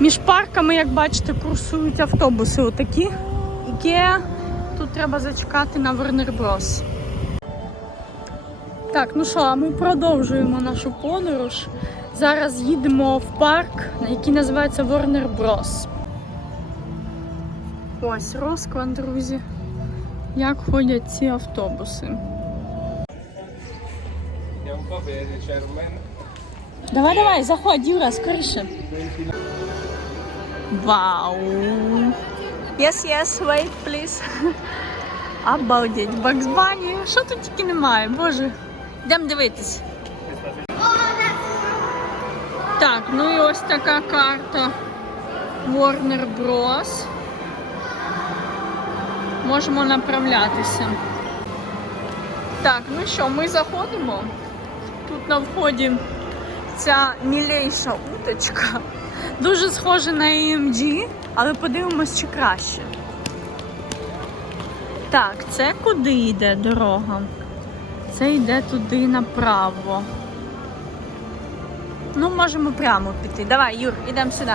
Між парками, як бачите, курсують автобуси отакі. Ікеа. Тут треба зачекати на Bros. Так, ну що, а ми продовжуємо нашу подорож. Зараз їдемо в парк, який називається Warner Bros. Ось розклад, друзі. Як ходять ці автобуси. Давай, давай, заходь, Юра, скоріше. Вау. Yes, yes, wait, please. Обалдеть, Бакс Бані. Що тут тільки немає, боже. Йдемо дивитись. Так, ну і ось така карта Warner Bros. Можемо направлятися. Так, ну що, ми заходимо. Тут на вході ця мілейша уточка. Дуже схожа на AMG, але подивимось, чи краще. Так, це куди йде дорога? Це йде туди направо. Ну, можемо прямо піти. Давай, Юр, ідемо сюди.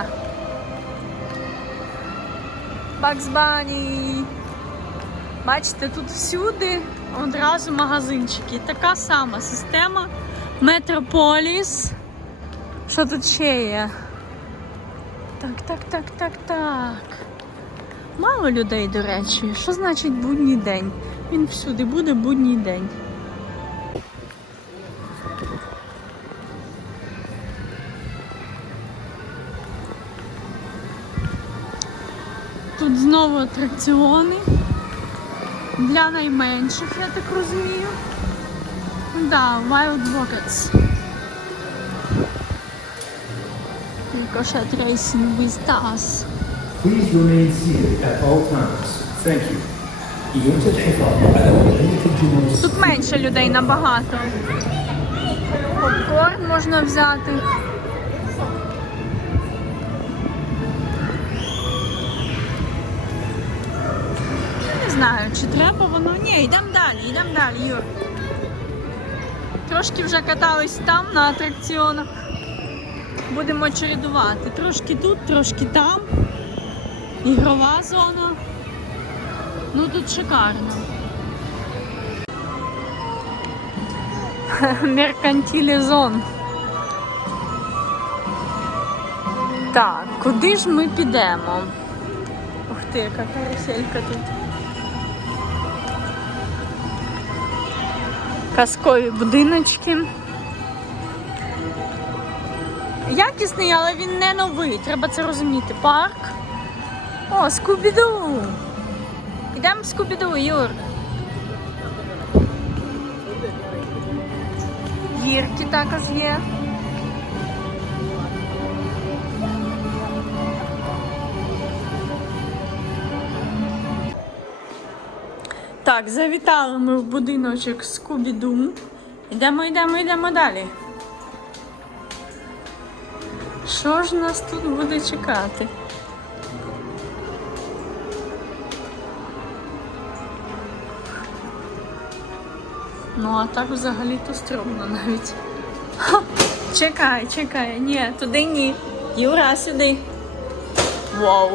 Бакс Бані. Бачите, тут всюди одразу магазинчики. Така сама система. Метрополіс. Що тут ще є? Так, так, так, так, так. Мало людей, до речі. Що значить будній день? Він всюди буде будній день. Тут знову атракціони для найменших, я так розумію. Да, Wild Rockets. Ricochet Racing with Stars. Please remain seated at all times. Thank you. Тут менше людей набагато. Попкорн можна взяти. Не знаю, чи треба воно. Ні, йдемо далі, йдемо далі, Юр. Трошки вже катались там на атракціонах. Будемо чередувати. Трошки тут, трошки там. Ігрова зона. Ну тут шикарно. Меркантилізон. Так, куди ж ми підемо? Ух ти, яка каруселька тут. Казкові будиночки. Якісний, але він не новий, треба це розуміти. Парк. О, Скубіду! Йдемо в Скубіду, Юр. Гірки також є. Так, завітали ми в будиночок Скубіду. Йдемо, йдемо, йдемо далі. Що ж нас тут буде чекати? Ну, а так взагалі-то стрьомно навіть. Ха, чекай, чекай, ні, туди ні. Юра, сюди. Вау.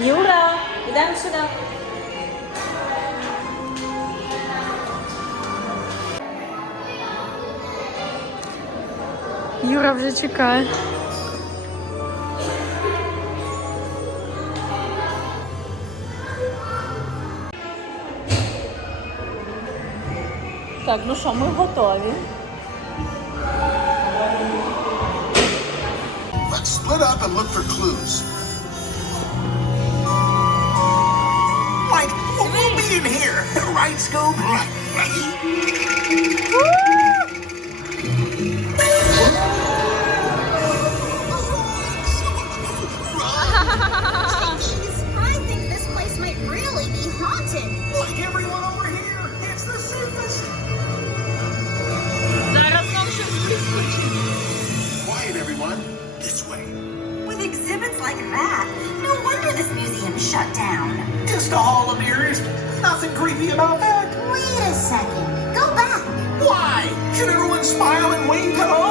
Юра, йдемо сюди. Юра вже чекає. Let's split up and look for clues. We'll, be in here, right, Scoob? Right, right. Queen, come on.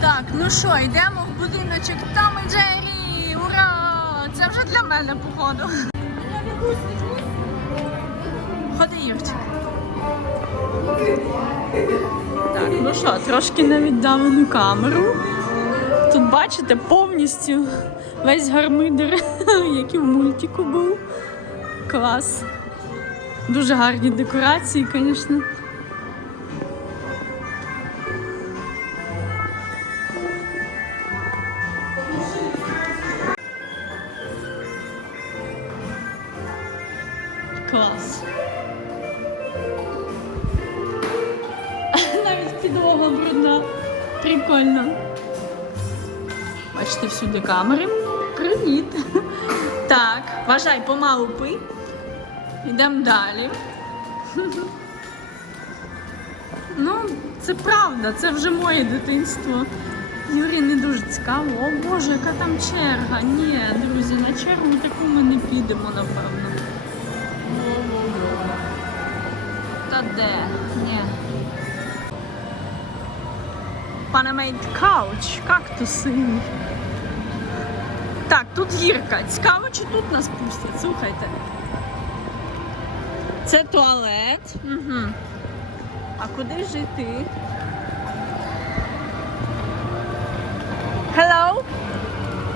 Так, ну що, йдемо в будиночок Том і Джері! Ура! Це вже для мене, походу. Ходи, Юрчик. Так, ну що, трошки на віддалену камеру. Тут бачите повністю весь гармидер, який в мультику був. Клас. Дуже гарні декорації, звісно. Прикольно. Бачите, всюди камери. Привіт. Так, вважай, помалу пий. Йдемо далі. Ну, це правда, це вже моє дитинство. Юрі не дуже цікаво. О Боже, яка там черга. Ні, друзі, на чергу таку ми не підемо, напевно. Та де? Ні. Panamate Couch, кактуси. Так, тут гірка. Цікаво, чи тут нас пустять, слухайте. Це туалет. Угу. А куди ж йти? Hello?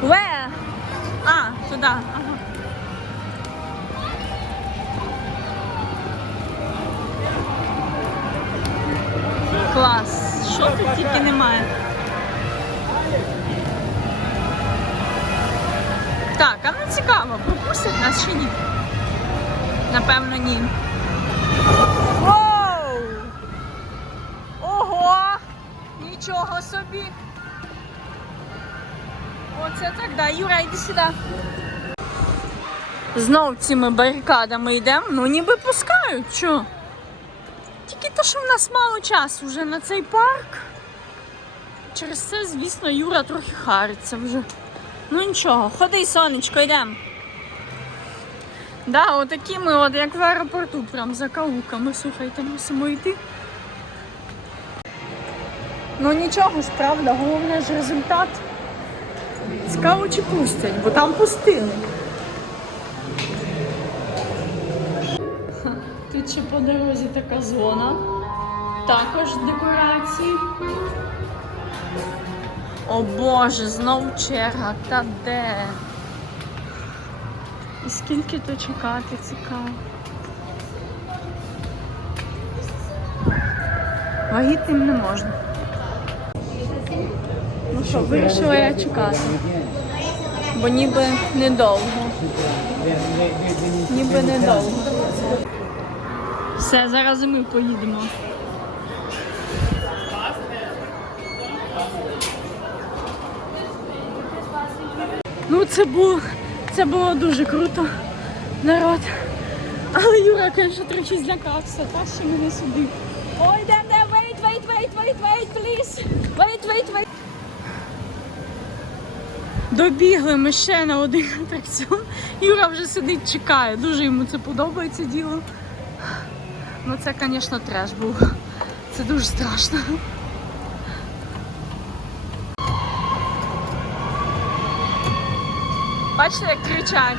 Where? А, туди. Немає? Так, а ну цікаво, пропустять нас чи ні? Напевно, ні. Воу! Ого! Нічого собі! Оце так, да. Юра, йди сюди. Знов цими барикадами йдемо, ну ніби пускають, чо? Тільки то, що в нас мало часу вже на цей парк. Через це, звісно, Юра трохи хариться вже. Ну нічого, ходи, сонечко, йдемо. Да, отакі ми, от як в аеропорту, прям за кауками, слухайте, мусимо йти. Ну нічого ж, правда, головне ж результат. Цікаво, чи пустять, бо там пустили. Тут ще по дорозі така зона. Також декорації. О Боже, знов черга. Та де? І скільки то чекати цікаво. Вагітним не можна. Ну що, вирішила я чекати. Бо ніби недовго. Ніби недовго. Все, зараз і ми поїдемо. Ну, це було, це було дуже круто, народ. Але Юра, звісно, трохи злякався, та ще мене сюди. Ой, де, де, wait, wait, wait, wait, wait, please. Wait, wait, wait. Добігли ми ще на один атракціон. Юра вже сидить, чекає. Дуже йому це подобається діло. Ну це, звісно, треш був. Це дуже страшно. Бачите, як кричать.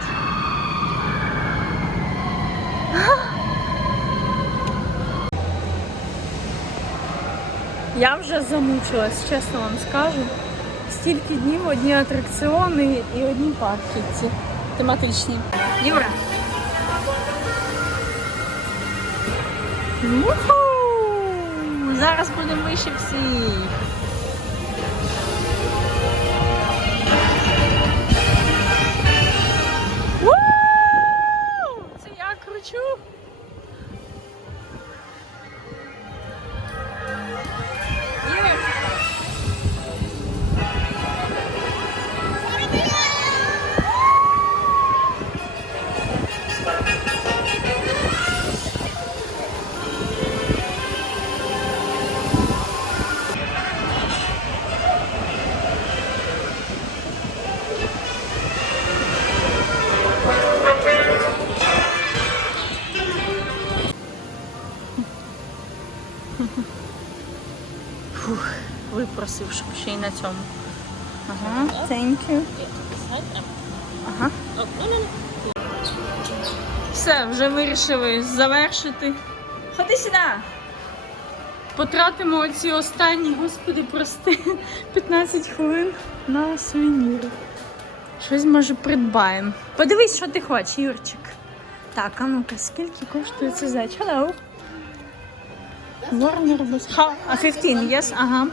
Я вже замучилась, чесно вам скажу. Стільки днів одні атракціони і одні парки ці тематичні. Юра. Зараз будемо вище всіх. Фух, випросив, щоб ще й на цьому. Ага, thank you. Ага. Все, вже вирішили завершити. Ходи сюди! Потратимо оці останні, господи, прости, 15 хвилин на сувеніри. Щось може придбаємо. Подивись, що ти хочеш, Юрчик. Так, а ну-ка, скільки коштує цей зайчик? Hello! Warner Bros. How? А 15, yes? Ага.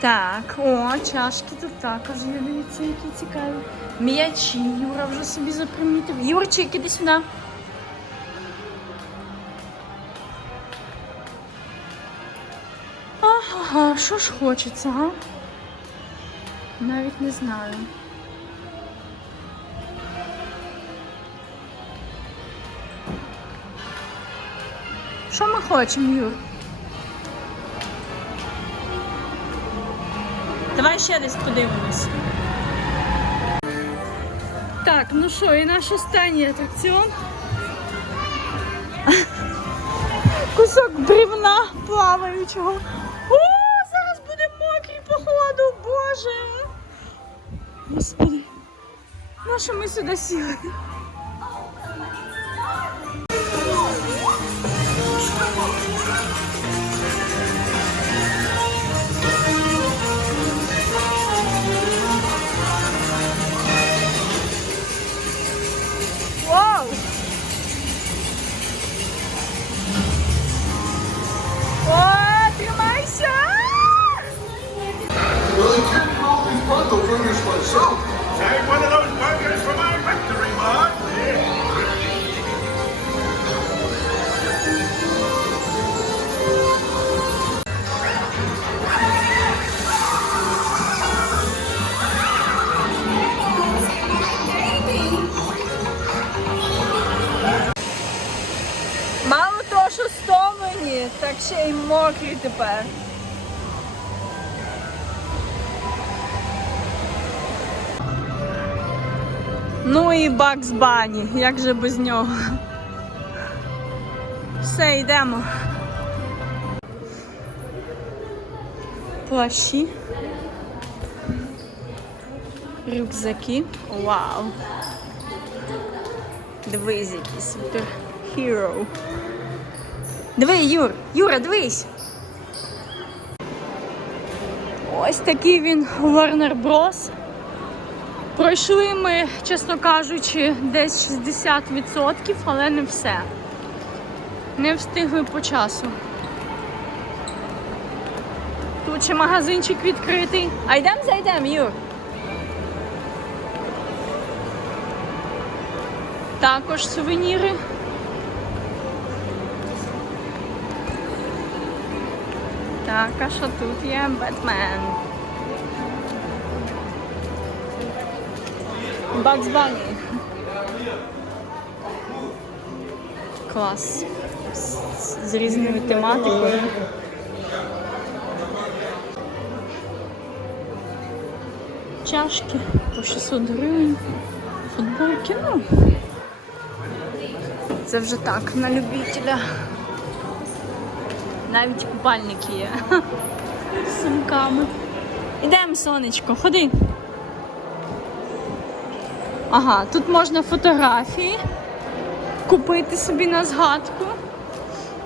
Так, о, чашки тут також є, дивіться, які цікаві. М'ячі Юра вже собі запримітив. Юрчик, іди сюди. Ага, що ж хочеться, а? Навіть не знаю. Що ми хочемо, Юр? Давай ще десь подивимось. Так, ну що, і наш останній атракціон. Кусок брівна плаваючого. О, зараз буде мокрий походу, боже. Господи. На що ми сюди сіли? Бакс Бані, як же без нього. Все, йдемо. Плащі. Рюкзаки. Вау. Дивись, який супер hero. Диви, Юр, Юра, дивись. Ось такий він Warner Bros. Пройшли ми, чесно кажучи, десь 60%, але не все. Не встигли по часу. Тут ще магазинчик відкритий. А йдемо зайдемо, Юр. Також сувеніри. Так, а що тут є? Бетмен. Бакс Банні. Клас. З, різною тематикою. Чашки по 600 гривень. Футболки, ну. Це вже так, на любителя. Навіть купальники є. З сумками. Ідемо, сонечко, ходи. Ага, тут можна фотографії купити собі на згадку,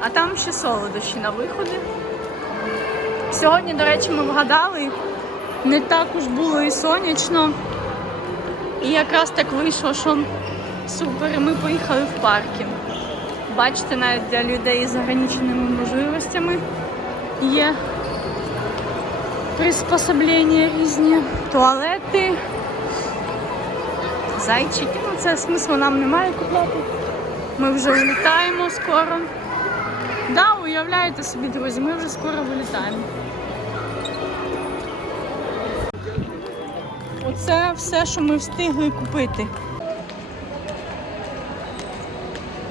а там ще солодощі на виходи. Сьогодні, до речі, ми вгадали, не так уж було і сонячно. І якраз так вийшло, що супер, ми поїхали в парки. Бачите, навіть для людей з ограниченими можливостями є приспособлення різні, туалети, зайчики. Ну, це смислу нам немає купляти. Ми вже вилітаємо скоро. Да, уявляєте собі, друзі, ми вже скоро вилітаємо. Оце все, що ми встигли купити.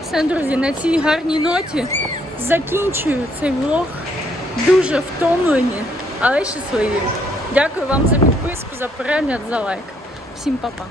Все, друзі, на цій гарній ноті закінчую цей влог. Дуже втомлені, але щасливі. Дякую вам за підписку, за перегляд, за лайк. Всім па-па.